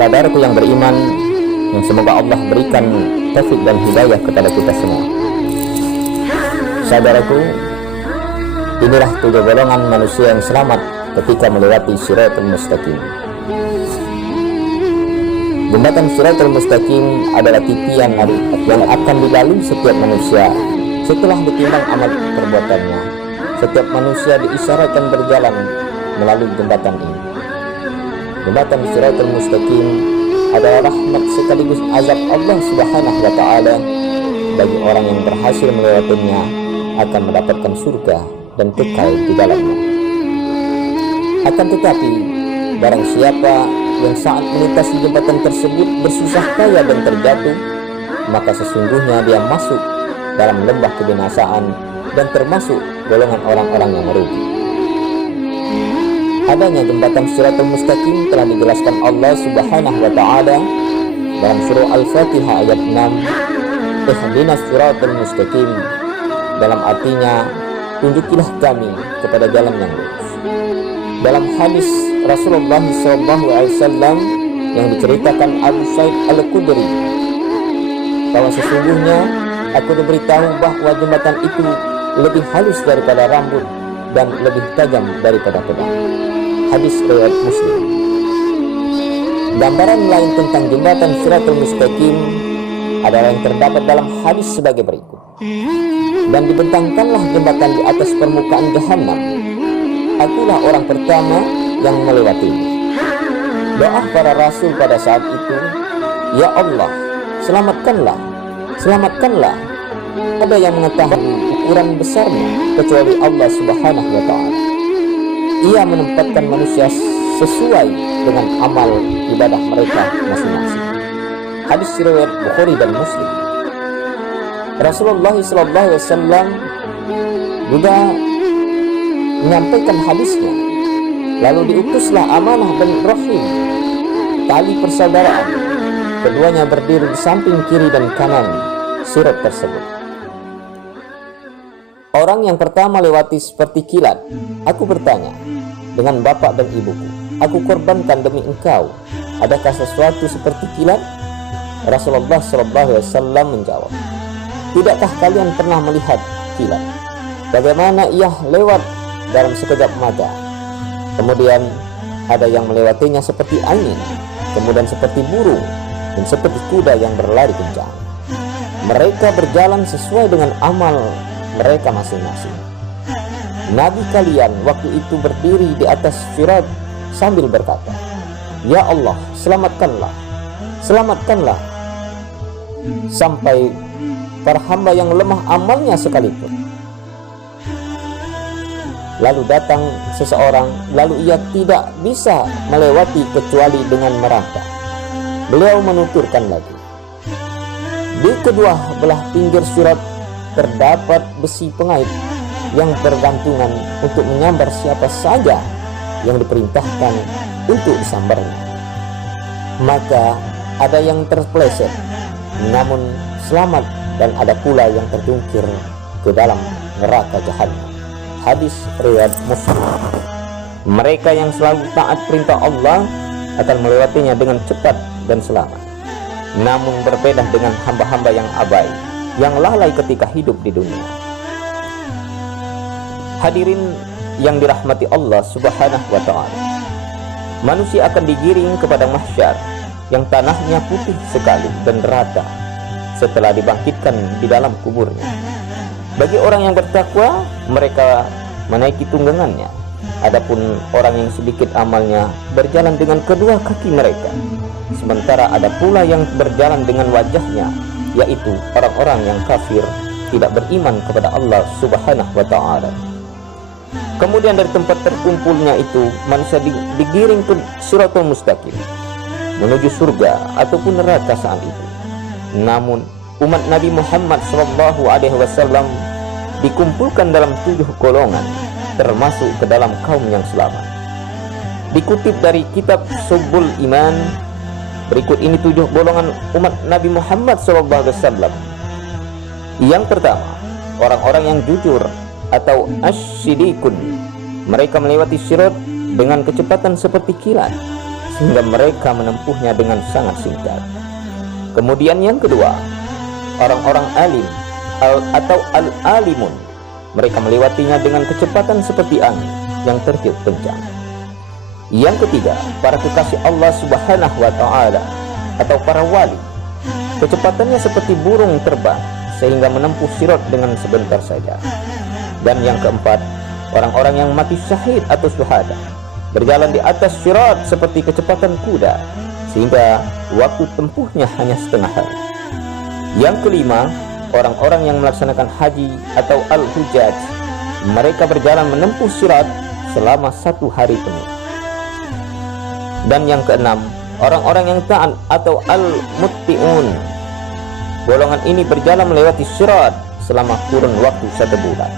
Saudaraku yang beriman, yang semoga Allah berikan taufik dan hidayah kepada kita semua. Saudaraku, inilah 7 golongan manusia yang selamat ketika melewati Shiratal Mustaqim. Jembatan Shiratal Mustaqim adalah titian yang akan dilalui setiap manusia setelah ditimbang amal perbuatannya. Setiap manusia diisyaratkan berjalan melalui jembatan ini. Jembatan Shiratal Mustaqim adalah rahmat sekaligus azab Allah Subhanahu wa Ta'ala bagi orang yang berhasil melewatinya, akan mendapatkan surga dan kekal di dalamnya. Akan tetapi, barang siapa yang saat melintasi jembatan tersebut bersusah payah dan terjatuh, maka sesungguhnya dia masuk dalam lembah kebinasaan dan termasuk golongan orang-orang yang merugi. Adanya jembatan Shiratal Mustaqim telah dijelaskan Allah Subhanahu wa Ta'ala dalam surah Al-Fatihah ayat 6, Ihdinas Shiratal Mustaqim, dalam artinya tunjukilah kami kepada jalan yang lurus. Dalam hadis Rasulullah SAW yang diceritakan Abu Sa'id Al-Khudri, bahwa sesungguhnya aku diberitahu bahwa jembatan itu lebih halus daripada rambut dan lebih tajam daripada pedang. Hadis riwayat Muslim. Gambaran lain tentang jembatan Shiratal Mustaqim adalah yang terdapat dalam hadis sebagai berikut. Dan dibentangkanlah jembatan di atas permukaan Jahannam. Akulah orang pertama yang melewatinya. Doa para rasul pada saat itu, ya Allah, selamatkanlah, selamatkanlah. Ada yang mengetahui ukuran besarnya kecuali Allah Subhanahu wa Ta'ala. Ia menempatkan manusia sesuai dengan amal ibadah mereka masing-masing. Hadis riwayat Bukhari dan Muslim. Rasulullah SAW juga menyampaikan hadisnya. Lalu diutuslah Amanah bin Rahim, tali persaudaraan. Keduanya berdiri di samping kiri dan kanan sirat tersebut. Orang yang pertama lewati seperti kilat. Aku bertanya, dengan bapak dan ibuku, aku korbankan demi engkau. Adakah sesuatu seperti kilat? Rasulullah SAW menjawab, tidakkah kalian pernah melihat kilat? Bagaimana ia lewat dalam sekejap mata. Kemudian ada yang melewatinya seperti angin, kemudian seperti burung, dan seperti kuda yang berlari kencang. Mereka berjalan sesuai dengan amal mereka masing-masing. Nabi kalian waktu itu berdiri di atas sirat sambil berkata, ya Allah, selamatkanlah, selamatkanlah, sampai para hamba yang lemah amalnya sekalipun. Lalu datang seseorang, lalu ia tidak bisa melewati kecuali dengan merangkak. Beliau menuturkan lagi, di kedua belah pinggir sirat terdapat besi pengait yang bergantungan untuk menyambar siapa saja yang diperintahkan untuk disambarnya. Maka ada yang terpeleset namun selamat, dan ada pula yang terjungkir ke dalam neraka jahanam. Hadis riwayat Muslim. Mereka yang selalu taat perintah Allah akan melewatinya dengan cepat dan selamat. Namun berbeda dengan hamba-hamba yang abai, yang lalai ketika hidup di dunia. Hadirin yang dirahmati Allah Subhanahu wa Ta'ala, manusia akan digiring kepada mahsyar yang tanahnya putih sekali dan rata setelah dibangkitkan di dalam kuburnya. Bagi orang yang bertakwa, mereka menaiki tunggangannya. Adapun orang yang sedikit amalnya berjalan dengan kedua kaki mereka. Sementara ada pula yang berjalan dengan wajahnya, yaitu orang-orang yang kafir, tidak beriman kepada Allah Subhanahu wa Ta'ala. Kemudian dari tempat terkumpulnya itu, manusia digiring ke Shiratal Mustaqim menuju surga ataupun neraka saat itu. Namun umat Nabi Muhammad SAW dikumpulkan dalam 7 golongan, termasuk ke dalam kaum yang selamat. Dikutip dari kitab Subul Iman, berikut ini 7 golongan umat Nabi Muhammad SAW. Yang pertama, orang-orang yang jujur atau asy-siddiqun. Mereka melewati sirat dengan kecepatan seperti kilat, sehingga mereka menempuhnya dengan sangat singkat. Kemudian yang kedua, orang-orang alim atau al-alimun, mereka melewatinya dengan kecepatan seperti angin yang tertiup kencang. Yang ketiga, para kekasih Allah Subhanahu wa Ta'ala atau para wali, kecepatannya seperti burung terbang sehingga menempuh sirat dengan sebentar saja. Dan yang keempat, orang-orang yang mati syahid atau syuhada, berjalan di atas sirat seperti kecepatan kuda sehingga waktu tempuhnya hanya setengah hari. Yang kelima, orang-orang yang melaksanakan haji atau al-hujjaj, mereka berjalan menempuh sirat selama 1 hari penuh. Dan yang keenam, orang-orang yang taat atau al-mutti'un, golongan ini berjalan melewati sirat selama kurun waktu 1 bulan.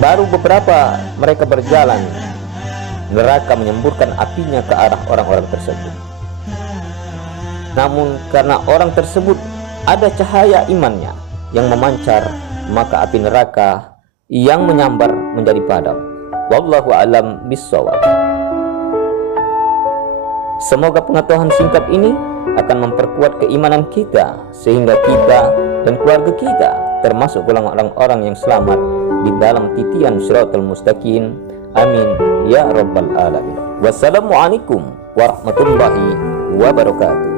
Baru beberapa mereka berjalan, neraka menyemburkan apinya ke arah orang-orang tersebut. Namun karena orang tersebut ada cahaya imannya yang memancar, maka api neraka yang menyambar menjadi padam. Wallahu a'lam bishawab. Semoga pengetahuan singkat ini akan memperkuat keimanan kita sehingga kita dan keluarga kita termasuk golongan orang-orang yang selamat di dalam titian Shiratal Mustaqim. Amin ya rabbal alamin. Wassalamualaikum warahmatullahi wabarakatuh.